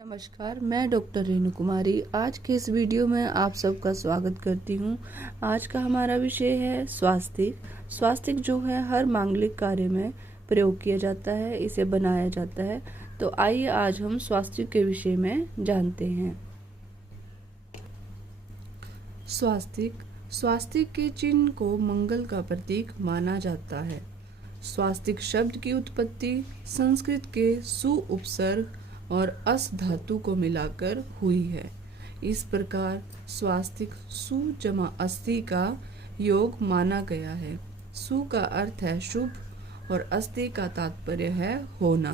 नमस्कार, मैं डॉक्टर रेणु कुमारी। आज के इस वीडियो में आप सबका स्वागत करती हूँ। आज का हमारा विषय है स्वास्तिक। स्वास्तिक जो है हर मांगलिक कार्य में प्रयोग किया जाता है, इसे बनाया जाता है। तो आइए आज हम स्वास्तिक के विषय में जानते हैं। स्वास्तिक स्वास्तिक के चिन्ह को मंगल का प्रतीक माना जाता है। स्वास्तिक शब्द की उत्पत्ति संस्कृत के सु उपसर्ग और अस धातु को मिलाकर हुई है। इस प्रकार स्वास्तिक सु जमा अस्ति का योग माना गया है। सु का अर्थ है शुभ और अस्ति का तात्पर्य है होना,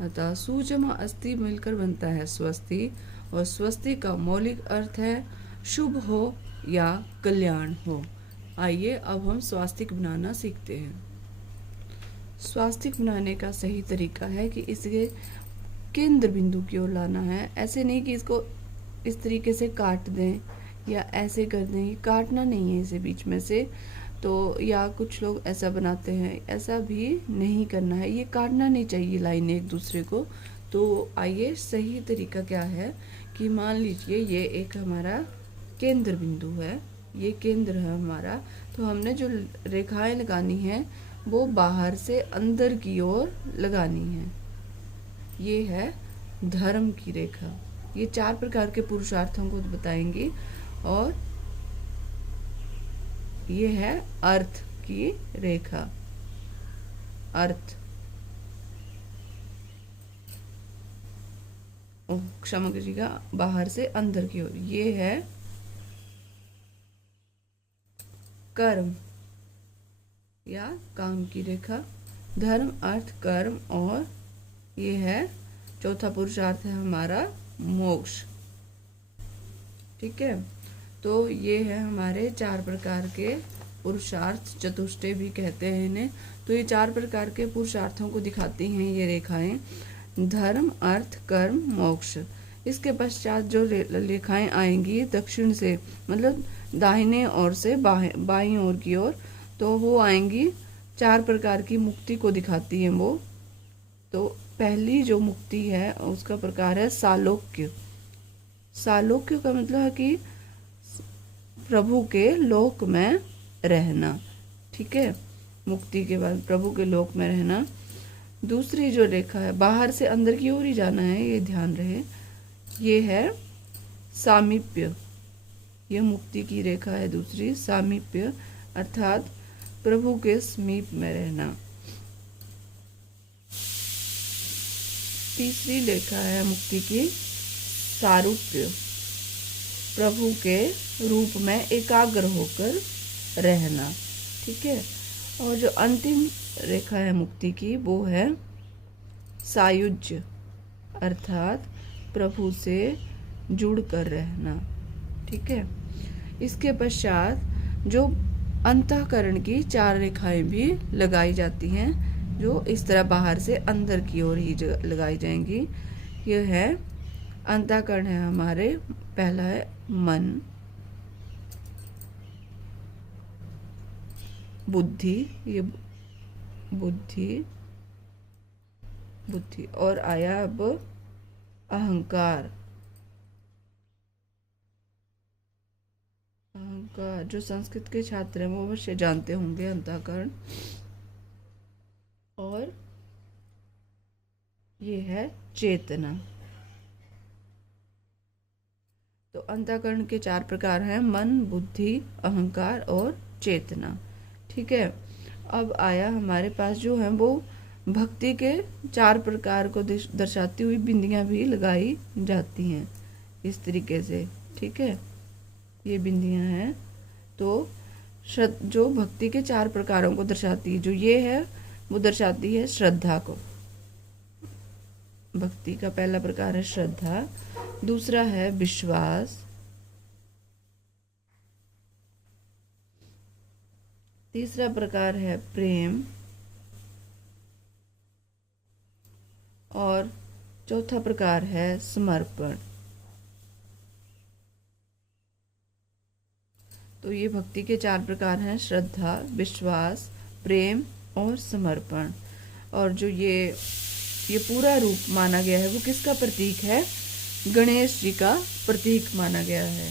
अतः सु जमा अस्ति मिलकर बनता है स्वस्ति, और स्वस्ति का मौलिक अर्थ है शुभ हो या कल्याण हो। आइए अब हम स्वास्तिक बनाना सीखते हैं। स्वास्तिक बनाने का सही तरीका है कि इसके केंद्र बिंदु की ओर लाना है। ऐसे नहीं कि इसको इस तरीके से काट दें या ऐसे कर दें, ये काटना नहीं है इसे बीच में से। तो या कुछ लोग ऐसा बनाते हैं, ऐसा भी नहीं करना है, ये काटना नहीं चाहिए लाइनें एक दूसरे को। तो आइए सही तरीका क्या है कि मान लीजिए ये एक हमारा केंद्र बिंदु है, ये केंद्र है हमारा। तो हमने जो रेखाएं लगानी है वो बाहर से अंदर की ओर लगानी है। ये है धर्म की रेखा। ये 4 प्रकार के पुरुषार्थों को बताएंगे। और ये है अर्थ की रेखा। अर्थ, क्षमा कीजिएगा, बाहर से अंदर की ओर। ये है कर्म या काम की रेखा। धर्म, अर्थ, कर्म, और ये है चौथा पुरुषार्थ है हमारा मोक्ष। ठीक है, तो ये है हमारे 4 प्रकार के पुरुषार्थ, चतुष्टय भी कहते हैं इन्हें। तो ये 4 प्रकार के पुरुषार्थों को दिखाती हैं ये रेखाएं, धर्म, अर्थ, कर्म, मोक्ष। इसके पश्चात जो रेखाएं आएंगी दक्षिण से, मतलब दाहिने ओर से बाईं ओर की ओर, तो वो आएंगी 4 प्रकार की मुक्ति को दिखाती हैं वो। तो पहली जो मुक्ति है उसका प्रकार है सालोक्य। सालोक्य का मतलब है कि प्रभु के लोक में रहना। ठीक है, मुक्ति के बाद प्रभु के लोक में रहना। दूसरी जो रेखा है, बाहर से अंदर की ओर ही जाना है, ये ध्यान रहे। ये है सामीप्य, यह मुक्ति की रेखा है दूसरी, सामीप्य, अर्थात प्रभु के समीप में रहना। तीसरी रेखा है मुक्ति की सारूप्य, प्रभु के रूप में एकाग्र होकर रहना। ठीक है, और जो अंतिम रेखा है मुक्ति की वो है सायुज्य, अर्थात प्रभु से जुड़कर रहना। ठीक है, इसके पश्चात जो अंतःकरण की 4 रेखाएं भी लगाई जाती हैं, जो इस तरह बाहर से अंदर की ओर ही लगाई जाएंगी। यह है अंतःकरण है हमारे, पहला है मन, बुद्धि, ये बुद्धि, और आया अब अहंकार। अहंकार जो संस्कृत के छात्र हैं वो अवश्य जानते होंगे अंतःकरण। और ये है चेतना। तो अंतःकरण के 4 प्रकार हैं, मन, बुद्धि, अहंकार और चेतना। ठीक है, अब आया हमारे पास जो है वो भक्ति के 4 प्रकार को दर्शाती हुई बिंदियां भी लगाई जाती हैं इस तरीके से। ठीक है, ये बिंदियां हैं। तो जो भक्ति के 4 प्रकारों को दर्शाती है, जो ये है वो दर्शाती है श्रद्धा को। भक्ति का पहला प्रकार है श्रद्धा, दूसरा है विश्वास, तीसरा प्रकार है प्रेम, और चौथा प्रकार है समर्पण। तो ये भक्ति के 4 प्रकार हैं, श्रद्धा, विश्वास, प्रेम और समर्पण। और जो ये पूरा रूप माना गया है वो किसका प्रतीक है? गणेश जी का प्रतीक माना गया है।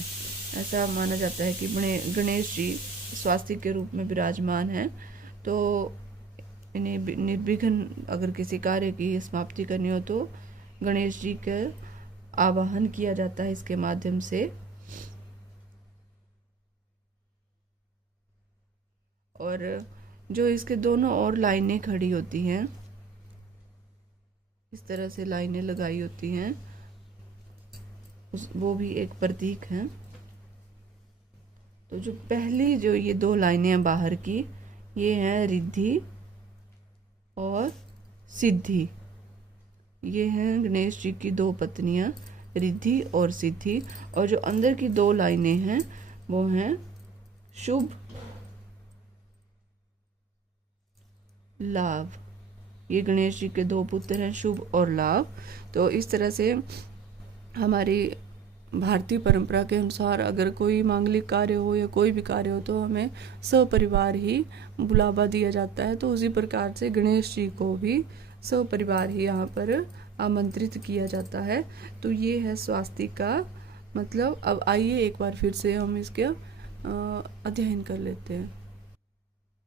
ऐसा माना जाता है कि गणेश जी स्वास्तिक के रूप में विराजमान हैं। तो इन्हें निर्विघ्न अगर किसी कार्य की समाप्ति करनी हो तो गणेश जी का आवाहन किया जाता है इसके माध्यम से। और जो इसके दोनों ओर लाइनें खड़ी होती हैं, इस तरह से लाइनें लगाई होती हैं, वो भी एक प्रतीक है। तो जो पहली जो ये दो लाइनें हैं बाहर की, ये हैं रिद्धि और सिद्धि। ये हैं गणेश जी की दो पत्नियां, रिद्धि और सिद्धि। और जो अंदर की दो लाइनें हैं वो हैं शुभ लाभ। ये गणेश जी के दो पुत्र हैं, शुभ और लाभ। तो इस तरह से हमारी भारतीय परंपरा के अनुसार अगर कोई मांगलिक कार्य हो या कोई भी कार्य हो तो हमें सपरिवार ही बुलावा दिया जाता है। तो उसी प्रकार से गणेश जी को भी सपरिवार ही यहाँ पर आमंत्रित किया जाता है। तो ये है स्वास्तिक का मतलब। अब आइए एक बार फिर से हम इसके अध्ययन कर लेते हैं।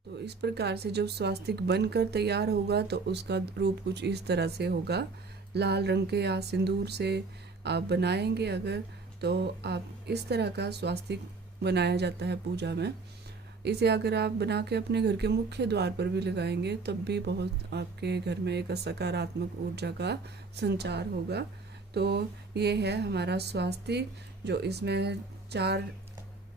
तो इस प्रकार से जब स्वास्तिक बनकर तैयार होगा तो उसका रूप कुछ इस तरह से होगा। लाल रंग के या सिंदूर से आप बनाएंगे अगर, तो आप इस तरह का स्वास्तिक बनाया जाता है पूजा में। इसे अगर आप बना के अपने घर के मुख्य द्वार पर भी लगाएंगे तब भी बहुत आपके घर में एक सकारात्मक ऊर्जा का संचार होगा। तो ये है हमारा स्वास्तिक, जो इसमें 4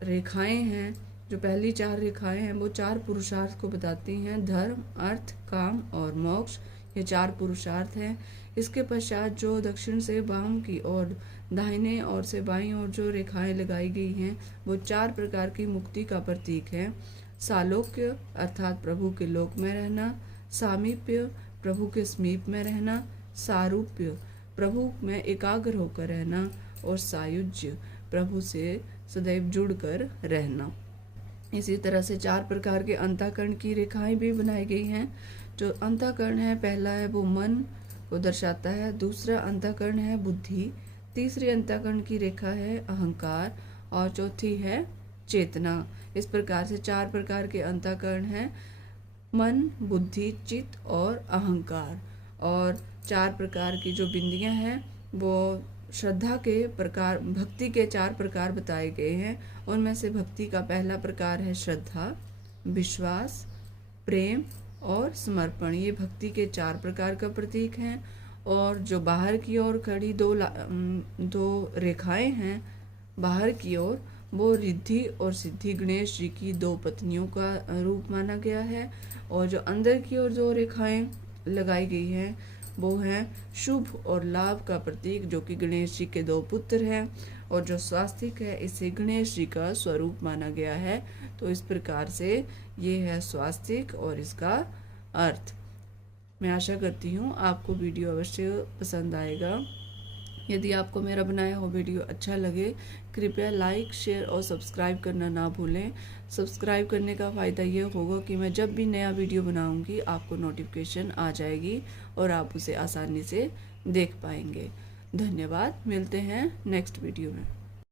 रेखाएं हैं। जो पहली 4 रेखाएं हैं वो 4 पुरुषार्थ को बताती हैं, धर्म, अर्थ, काम और मोक्ष। ये 4 पुरुषार्थ हैं। इसके पश्चात जो दक्षिण से वाम की और दाहिने ओर से बाईं ओर जो रेखाएं लगाई गई हैं वो 4 प्रकार की मुक्ति का प्रतीक है। सालोक्य अर्थात प्रभु के लोक में रहना, सामीप्य प्रभु के समीप में रहना, सारूप्य प्रभु में एकाग्र होकर रहना और सायुज्य प्रभु से सदैव जुड़कर रहना। इसी तरह से 4 प्रकार के अंतःकरण की रेखाएं भी बनाई गई हैं। जो अंतःकरण है, पहला है वो मन को दर्शाता है, दूसरा अंतःकरण है बुद्धि, तीसरी अंतःकरण की रेखा है अहंकार और चौथी है चेतना। इस प्रकार से 4 प्रकार के अंतःकरण हैं, मन, बुद्धि, चित्त और अहंकार। और 4 प्रकार की जो बिंदियां हैं वो श्रद्धा के प्रकार, भक्ति के 4 प्रकार बताए गए हैं। उनमें से भक्ति का पहला प्रकार है श्रद्धा, विश्वास, प्रेम और समर्पण। ये भक्ति के 4 प्रकार का प्रतीक हैं। और जो बाहर की ओर खड़ी दो रेखाएं हैं बाहर की ओर, वो रिद्धि और सिद्धि गणेश जी की 2 पत्नियों का रूप माना गया है। और जो अंदर की ओर 2 रेखाएं लगाई गई हैं वो हैं शुभ और लाभ का प्रतीक, जो कि गणेश जी के 2 पुत्र हैं। और जो स्वास्तिक है इसे गणेश जी का स्वरूप माना गया है। तो इस प्रकार से ये है स्वास्तिक और इसका अर्थ। मैं आशा करती हूँ आपको वीडियो अवश्य पसंद आएगा। यदि आपको मेरा बनाया हुआ वीडियो अच्छा लगे कृपया लाइक, शेयर और सब्सक्राइब करना ना भूलें। सब्सक्राइब करने का फ़ायदा ये होगा कि मैं जब भी नया वीडियो बनाऊंगी आपको नोटिफिकेशन आ जाएगी और आप उसे आसानी से देख पाएंगे। धन्यवाद। मिलते हैं नेक्स्ट वीडियो में।